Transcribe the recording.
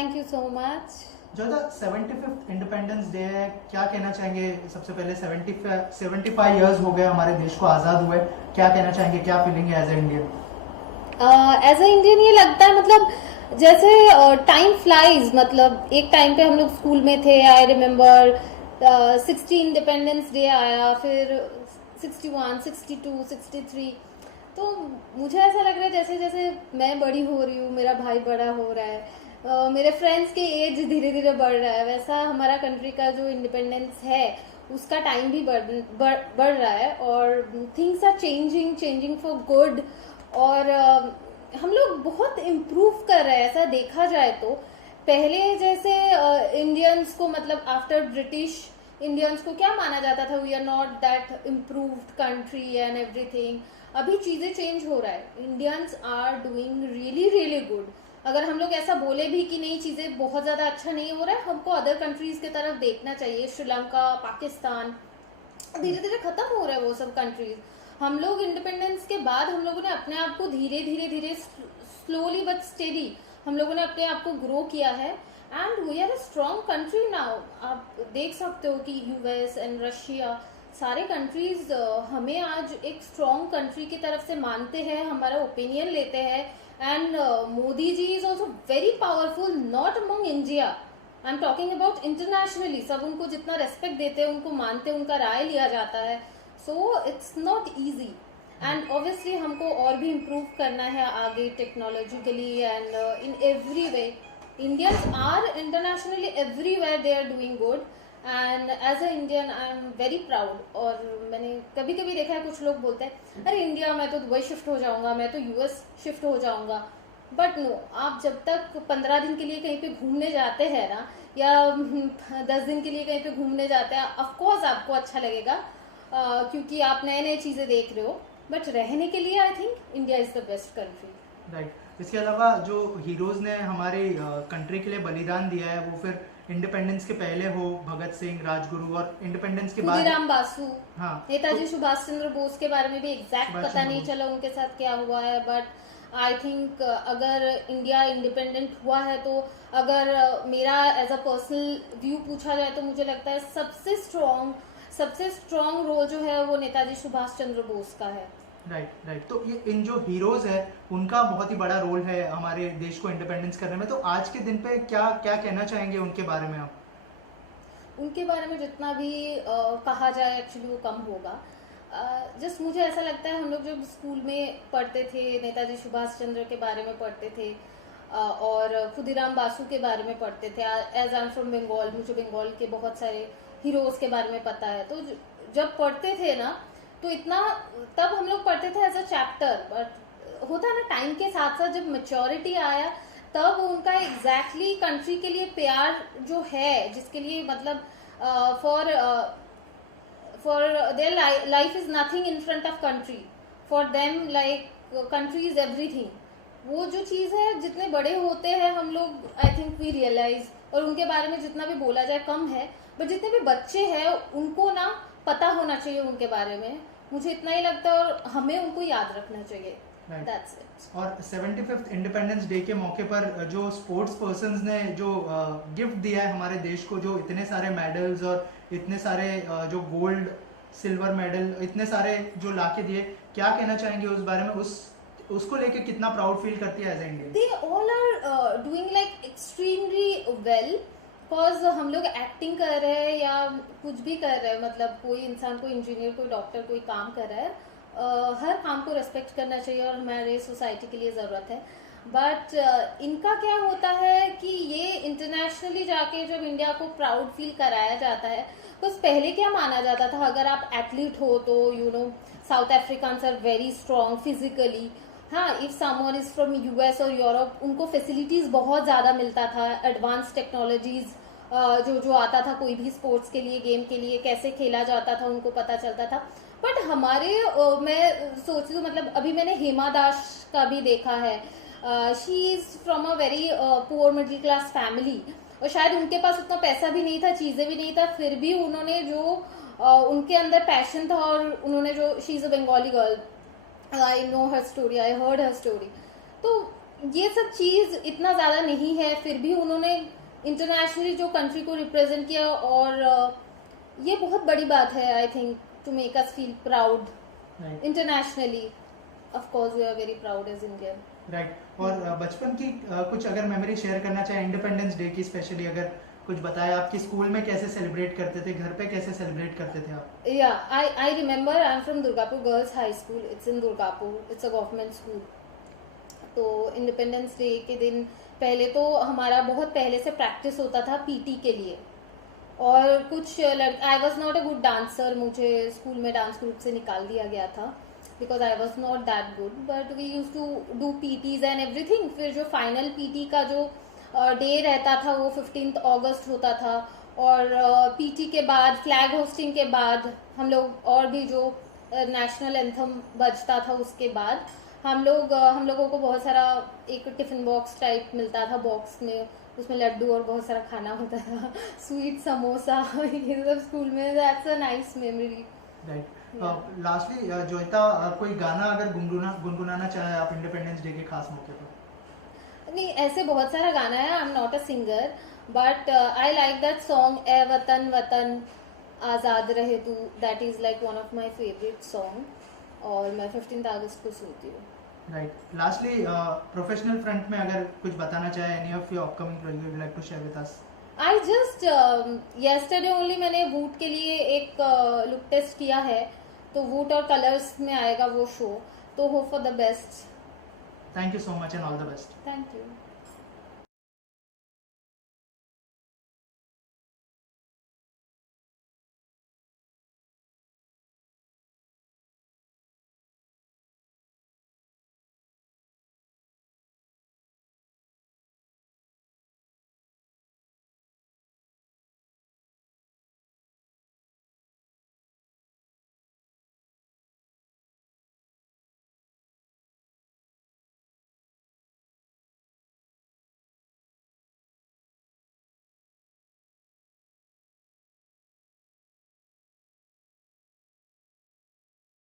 Thank you so much. जो the 75th independence day है, क्या कहना चाहेंगे? सबसे पहले 75 इयर्स हो गए हमारे देश को आज़ाद हुए, क्या कहना चाहेंगे, क्या फीलिंग है as a Indian? As a Indian ये लगता है मतलब जैसे टाइम फ्लाइज। मतलब एक टाइम पे हम लोग स्कूल में थे, आई रिमेम्बर 60 इंडिपेंडेंस डे आया, फिर 61, 62, 63। तो मुझे ऐसा लग रहा है जैसे जैसे मैं बड़ी हो रही हूँ, मेरा भाई बड़ा हो रहा है, मेरे फ्रेंड्स के एज धीरे धीरे बढ़ रहा है, वैसा हमारा कंट्री का जो इंडिपेंडेंस है उसका टाइम भी बढ़ रहा है। और things are changing changing for good. और हम लोग बहुत इम्प्रूव कर रहे हैं ऐसा देखा जाए तो। पहले जैसे इंडियंस को मतलब आफ्टर ब्रिटिश इंडियंस को क्या माना जाता था, we are not that improved country and everything. अभी चीजें चेंज हो रहा है, Indians are doing really really good. अगर हम लोग ऐसा बोले भी कि नहीं चीजें बहुत ज्यादा अच्छा नहीं हो रहा है, हमको अदर कंट्रीज की तरफ देखना चाहिए। श्रीलंका, पाकिस्तान, धीरे धीरे खत्म हो रहा है वो सब कंट्रीज। हम लोग इंडिपेंडेंस के बाद हम लोगों ने अपने आप को धीरे धीरे धीरे स्लोली बट स्टेडी हम लोगों ने अपने आप को ग्रो किया है and we are a strong country now. आप देख सकते हो कि यूएस एंड रशिया सारे कंट्रीज हमें आज एक स्ट्रॉन्ग कंट्री की तरफ से मानते हैं, हमारा ओपिनियन लेते हैं। And Modi ji is also very powerful, not among India, I am talking about internationally. सब उनको जितना रेस्पेक्ट देते हैं, उनको मानते हैं, उनका राय लिया जाता है। So it's not easy and obviously हमको और भी इम्प्रूव करना है आगे technologically and in every way. Indians are internationally everywhere they are doing good and as a Indian I am very proud. और मैंने कभी कभी देखा है कुछ लोग बोलते हैं अरे इंडिया मैं तो दुबई शिफ्ट हो जाऊंगा, मैं तो यूएस शिफ्ट हो जाऊंगा। बट नो, आप जब तक 15 दिन के लिए कहीं पे घूमने जाते हैं ना, या 10 दिन के लिए कहीं पे घूमने जाते हैं, ऑफकोर्स आपको अच्छा लगेगा क्योंकि आप नए नए चीजें देख रहे हो। बट रहने के लिए I think India is the best country. Right. इसके अलावा जो हीरोज ने हमारे कंट्री के लिए बलिदान दिया है, वो फिर इंडिपेंडेंस के पहले हो भगत सिंह, राजगुरु, और इंडिपेंडेंस के बाद खुदीराम बासु, हाँ, नेताजी तो सुभाष चंद्र बोस के बारे में भी एग्जैक्ट सुभाष पता चंद्र नहीं बोस। चला उनके साथ क्या हुआ है। बट आई थिंक अगर इंडिया इंडिपेंडेंट हुआ है तो अगर मेरा एज अ पर्सनल व्यू पूछा जाए तो मुझे लगता है सबसे स्ट्रॉन्ग रोल जो है वो नेताजी सुभाष चंद्र बोस का है। Right right. तो ये इन जो हीरोज है उनका बहुत ही बड़ा रोल है हमारे देश को इंडिपेंडेंस करने में। तो आज के दिन पे क्या क्या कहना चाहेंगे उनके बारे में आप? उनके बारे में जितना भी कहा जाए एक्चुअली वो कम होगा। जस्ट मुझे ऐसा लगता है हम लोग जब स्कूल में पढ़ते थे नेताजी सुभाष चंद्र के बारे में पढ़ते थे और खुदीराम बासु के बारे में पढ़ते थे। As I am from Bengal, मुझे बंगाल के बहुत सारे हीरोज के बारे में पता है। तो जब पढ़ते थे ना तो इतना तब हम लोग पढ़ते थे एज अ चैप्टर। बट होता है ना टाइम के साथ साथ जब मेच्योरिटी आया तब उनका एग्जैक्टली कंट्री के लिए प्यार जो है, जिसके लिए मतलब for for their life is nothing in front of country, for them like country is everything. वो जो चीज है जितने बड़े होते हैं हम लोग आई थिंक वी रियलाइज, और उनके बारे में जितना भी बोला जाए कम है। बट जितने भी बच्चे हैं उनको ना पता होना चाहिए उनके बारे में, मुझे इतना ही लगता है, और हमें उनको याद रखना चाहिए। That's it. और 75th इंडिपेंडेंस डे के मौके पर जो स्पोर्ट्स पर्सन्स ने जो गिफ्ट दिया है हमारे देश को, जो इतने सारे मेडल्स और इतने सारे जो गोल्ड सिल्वर मेडल इतने सारे जो लाके दिए, क्या कहना चाहेंगे उस बारे में? उसको लेके कितना प्राउड फील करती है as Indian? They all are doing like extremely well because हम लोग एक्टिंग कर रहे हैं या कुछ भी कर रहे हैं, मतलब कोई इंसान, कोई इंजीनियर, कोई डॉक्टर, कोई काम कर रहा है, हर काम को रेस्पेक्ट करना चाहिए और हमारे सोसाइटी के लिए ज़रूरत है। बट इनका क्या होता है कि ये इंटरनेशनली जाके जब इंडिया को प्राउड फील कराया जाता है, बस पहले क्या माना जाता था, अगर आप एथलीट हो तो you know South Africans are very strong physically. हाँ, if someone is from US और यूरोप, उनको फैसिलिटीज बहुत ज़्यादा मिलता था, एडवांस टेक्नोलॉजीज जो आता था, कोई भी स्पोर्ट्स के लिए, गेम के लिए कैसे खेला जाता था उनको पता चलता था। बट हमारे मैं सोचती हूँ, मतलब अभी मैंने हेमा दास का भी देखा है, she is from a very poor middle class family, और शायद उनके पास उतना पैसा भी नहीं था, चीज़ें भी नहीं था, फिर भी उन्होंने जो उनके अंदर पैशन था, और उन्होंने जो, she is a Bengali girl, I know her story, I heard her story. तो ये सब चीज इतना ज्यादा नहीं है, फिर भी उन्होंने इंटरनेशनली जो कंट्री को रिप्रेजेंट किया, और ये बहुत बड़ी बात है I think, to make us feel proud right internationally. Of course we are very proud as Indian. Right. और बचपन की कुछ अगर मेमोरी शेयर करना चाहे इंडिपेंडेंस डे की, स्पेशली अगर कुछ बताया, आपकी स्कूल में कैसे सेलिब्रेट करते थे, घर पे कैसे सेलिब्रेट करते थे आप? Yeah, I remember I'm from Durgapur Girls High School. It's in Durgapur. It's a government school. तो इंडिपेंडेंस डे के दिन पहले तो हमारा बहुत पहले से प्रैक्टिस होता था पीटी के लिए, और कुछ I was not a good dancer, मुझे स्कूल में डांस ग्रुप से निकाल दिया गया था because I was not that good, but we use to do PTs and everything. फिर जो फाइनल पीटी का जो डे रहता था वो 15 अगस्त होता था, और पीटी के बाद फ्लैग होस्टिंग के बाद हम लोग, और भी जो नेशनल एंथम बजता था उसके बाद हम लोगों को बहुत सारा एक टिफिन बॉक्स टाइप मिलता था, बॉक्स में उसमें लड्डू और बहुत सारा खाना होता था, स्वीट समोसा ये सब स्कूल में। That's a nice memory. Right. Lastly Joita, कोई गाना अगर गुनगुनाना चाहे आप इंडिपेंडेंस डे के खास मौके पर? नहीं, ऐसे बहुत सारा गाना है, I am not a singer, but I like that song ए वतन वतन आज़ाद रहे तू, that is like one of my favourite song, और मैं 15 अगस्त को सुनती हूँ। राइट। लास्टली प्रोफेशनल फ्रंट में अगर कुछ बताना चाहे, any of your upcoming project you would like to share with us? I just yesterday only मैंने वूट के लिए एक लुक टेस्ट किया है, तो वूट और कलर्स में आएगा वो शो, तो hope for the best. Thank you so much and all the best. Thank you.